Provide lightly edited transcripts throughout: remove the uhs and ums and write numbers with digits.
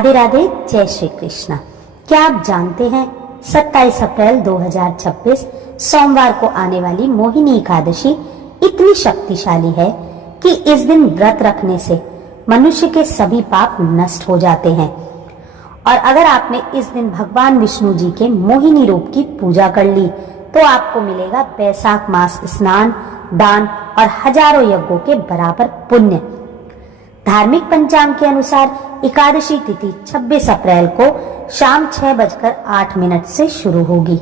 राधे राधे, जय श्री कृष्ण। क्या आप जानते हैं 27 अप्रैल 2026 सोमवार को आने वाली मोहिनी एकादशी इतनी शक्तिशाली है कि इस दिन व्रत रखने से मनुष्य के सभी पाप नष्ट हो जाते हैं। और अगर आपने इस दिन भगवान विष्णु जी के मोहिनी रूप की पूजा कर ली तो आपको मिलेगा बैसाख मास स्नान, दान और हजारों यज्ञों के बराबर पुण्य। धार्मिक पंचांग के अनुसार एकादशी तिथि 26 अप्रैल को शाम 6:08 से शुरू होगी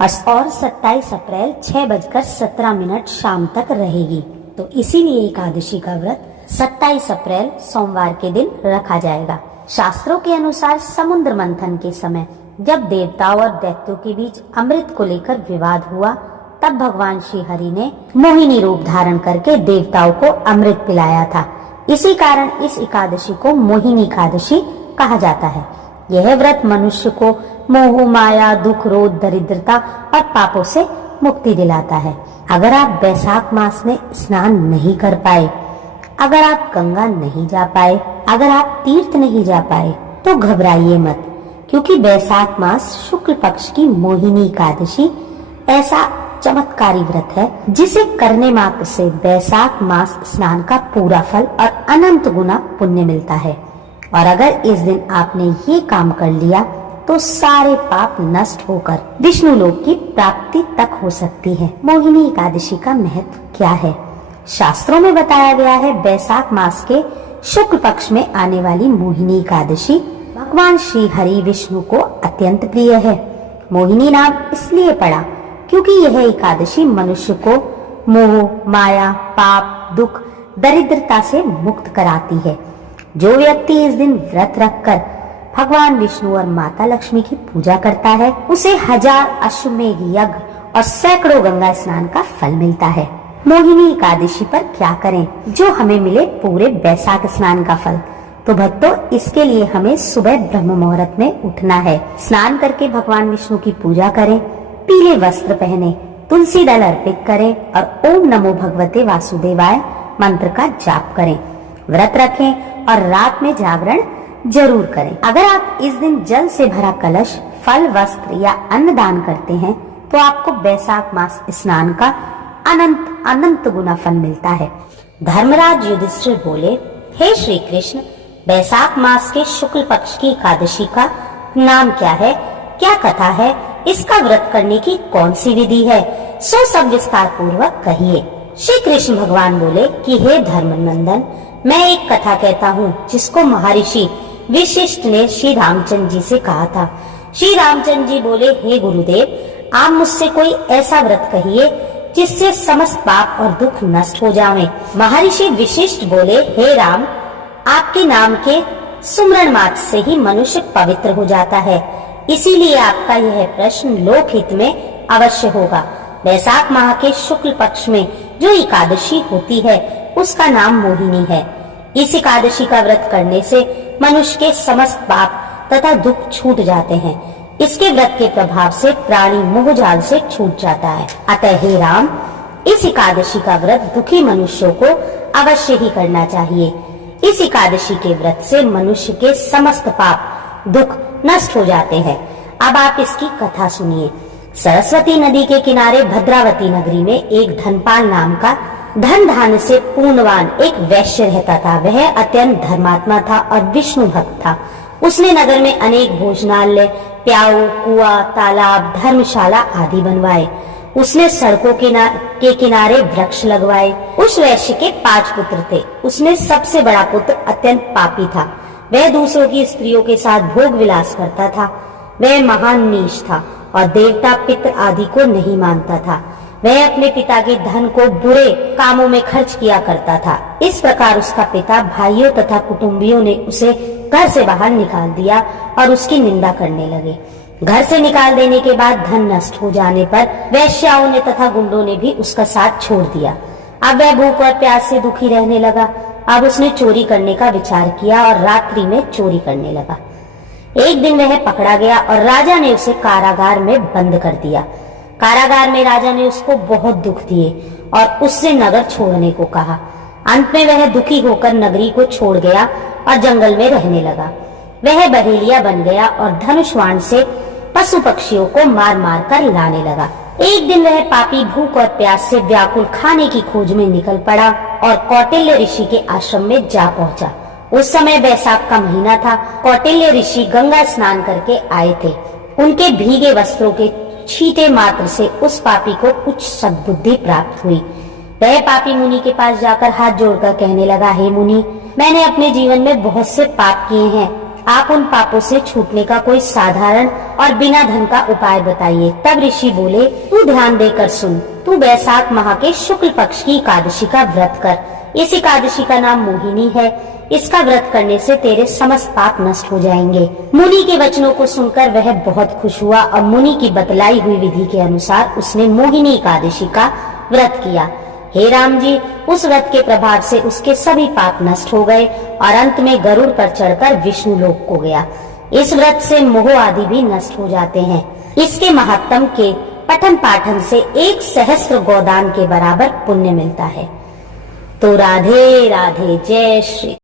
और 27 अप्रैल 6:17 शाम तक रहेगी। तो इसीलिए एकादशी का व्रत 27 अप्रैल सोमवार के दिन रखा जाएगा। शास्त्रों के अनुसार समुद्र मंथन के समय जब देवताओं और दैत्यों के बीच अमृत को लेकर विवाद हुआ, तब भगवान श्री हरि ने मोहिनी रूप धारण करके देवताओं को अमृत पिलाया था। इसी कारण इस एकादशी को मोहिनी एकादशी कहा जाता है। यह व्रत मनुष्य को मोह, माया, दुख, रोग, दरिद्रता और पापों से मुक्ति दिलाता है। अगर आप बैसाख मास में स्नान नहीं कर पाए, अगर आप गंगा नहीं जा पाए, अगर आप तीर्थ नहीं जा पाए तो घबराइए मत, क्योंकि बैसाख मास शुक्ल पक्ष की मोहिनी एकादशी ऐसा चमत्कारी व्रत है जिसे करने मात्र से बैसाख मास स्नान का पूरा फल और अनंत गुना पुण्य मिलता है। और अगर इस दिन आपने ये काम कर लिया तो सारे पाप नष्ट होकर विष्णु लोक की प्राप्ति तक हो सकती है। मोहिनी एकादशी का महत्व क्या है? शास्त्रों में बताया गया है बैसाख मास के शुक्ल पक्ष में आने वाली मोहिनी एकादशी भगवान श्री हरि विष्णु को अत्यंत प्रिय है। मोहिनी नाम इसलिए पड़ा क्योंकि यह एकादशी मनुष्य को मोह, माया, पाप, दुख, दरिद्रता से मुक्त कराती है। जो व्यक्ति इस दिन व्रत रखकर भगवान विष्णु और माता लक्ष्मी की पूजा करता है, उसे 1000 अश्वमेध यज्ञ और सैकड़ों गंगा स्नान का फल मिलता है। मोहिनी एकादशी पर क्या करें जो हमें मिले पूरे बैसाख स्नान का फल? तो भक्तों, इसके लिए हमें सुबह ब्रह्म मुहूर्त में उठना है। स्नान करके भगवान विष्णु की पूजा करें, पीले वस्त्र पहने, तुलसी दल अर्पित करें और ओम नमो भगवते वासुदेवाय मंत्र का जाप करें। व्रत रखें और रात में जागरण जरूर करें। अगर आप इस दिन जल से भरा कलश, फल, वस्त्र या अन्न दान करते हैं तो आपको बैसाख मास स्नान का अनंत गुना फल मिलता है। धर्मराज युधिष्ठिर बोले, हे श्री कृष्ण, बैसाख मास के शुक्ल पक्ष की एकादशी का नाम क्या है, क्या कथा है, इसका व्रत करने की कौन सी विधि है, सो सब विस्तार पूर्वक कहिए। श्री कृष्ण भगवान बोले कि हे धर्मनंदन, मैं एक कथा कहता हूँ जिसको महर्षि वशिष्ठ ने श्री रामचंद्र जी से कहा था। श्री रामचंद्र जी बोले, हे गुरुदेव, आप मुझसे कोई ऐसा व्रत कहिए जिससे समस्त पाप और दुख नष्ट हो जाएं। महर्षि वशिष्ठ बोले, हे राम, आपके नाम के सुमरण मात्र से ही मनुष्य पवित्र हो जाता है, इसीलिए आपका यह प्रश्न लोकहित में अवश्य होगा। बैसाख माह के शुक्ल पक्ष में जो एकादशी होती है उसका नाम मोहिनी है। इस एकादशी का व्रत करने से मनुष्य के समस्त पाप तथा दुख छूट जाते हैं। इसके व्रत के प्रभाव से प्राणी मोह जाल से छूट जाता है। अतः हे राम, इस एकादशी का व्रत दुखी मनुष्यों को अवश्य ही करना चाहिए। इस एकादशी के व्रत से मनुष्य के समस्त पाप दुख नष्ट हो जाते हैं। अब आप इसकी कथा सुनिए। सरस्वती नदी के किनारे भद्रावती नगरी में एक धनपाल नाम का धन धान्य से पूर्णवान एक वैश्य रहता था। वह अत्यंत धर्मात्मा था और विष्णु भक्त था। उसने नगर में अनेक भोजनालय, प्याऊ, कुआं, तालाब, धर्मशाला आदि बनवाए। उसने सड़कों के किनारे वृक्ष लगवाए। उस वैश्य के 5 पुत्र थे। उसमें सबसे बड़ा पुत्र अत्यंत पापी था। वह दूसरों की स्त्रियों के साथ भोग विलास करता था। वह महान नीच था और देवता, पितृ आदि को नहीं मानता था। वह अपने पिता के धन को बुरे कामों में खर्च किया करता था। इस प्रकार उसका पिता, भाइयों तथा कुटुंबियों ने उसे घर से बाहर निकाल दिया और उसकी निंदा करने लगे। घर से निकाल देने के बाद धन नष्ट हो जाने पर वैश्याओं ने तथा गुंडों ने भी उसका साथ छोड़ दिया। अब वह भूख और प्यास से दुखी रहने लगा। अब उसने चोरी करने का विचार किया और रात्रि में चोरी करने लगा। एक दिन वह पकड़ा गया और राजा ने उसे कारागार में बंद कर दिया। कारागार में राजा ने उसको बहुत दुख दिए और उससे नगर छोड़ने को कहा। अंत में वह दुखी होकर नगरी को छोड़ गया और जंगल में रहने लगा। वह बहेलिया बन गया और धनुष्वाण से पशु पक्षियों को मार मार कर लाने लगा। एक दिन वह पापी भूख और प्यास से व्याकुल खाने की खोज में निकल पड़ा और कौटिल्य ऋषि के आश्रम में जा पहुंचा। उस समय बैसाख का महीना था। कौटिल्य ऋषि गंगा स्नान करके आए थे। उनके भीगे वस्त्रों के छींटे मात्र से उस पापी को कुछ सद्बुद्धि प्राप्त हुई। वह पापी मुनि के पास जाकर हाथ जोड़कर कहने लगा, हे मुनि, मैंने अपने जीवन में बहुत से पाप किए हैं। आप उन पापों से छूटने का कोई साधारण और बिना धन का उपाय बताइए। तब ऋषि बोले, तू ध्यान देकर सुन। तू बैसाख माह के शुक्ल पक्ष की एकादशी का व्रत कर। इस एकादशी का नाम मोहिनी है। इसका व्रत करने से तेरे समस्त पाप नष्ट हो जाएंगे। मुनि के वचनों को सुनकर वह बहुत खुश हुआ और मुनि की बतलाई हुई विधि के अनुसार उसने मोहिनी एकादशी का व्रत किया। हे राम जी, उस व्रत के प्रभाव से उसके सभी पाप नष्ट हो गए और अंत में गरुड़ पर चढ़कर विष्णु लोक को गया। इस व्रत से मोह आदि भी नष्ट हो जाते हैं। इसके महात्म के पठन पाठन से 1 सहस्त्र गोदान के बराबर पुण्य मिलता है। तो राधे राधे, जय श्री